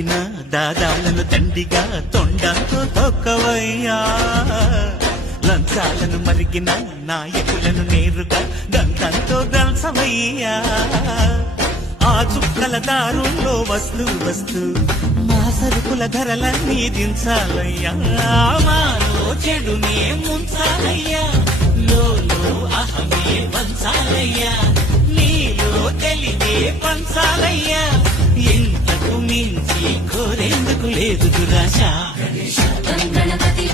మరిగిన దాదాలను దండిగా తొండంతో తొక్కవయ్యా లంచాలను మరిగిన నాయకులను నేరుగా దంతంతో దంచవయ్యా ఆ చుక్కల దారుల్లో వస్తూ వస్తూ మా సరుకుల ధరలన్నీ దించాలయ్యా మాలో చెడునే ముంచాలయ్యా లోలో అహమే పంచాలయ్యా నీలో తెలివే పంచాలయ్యా ఇంతకు మించి కోరేందుకు లేదు దురాశ గణపతి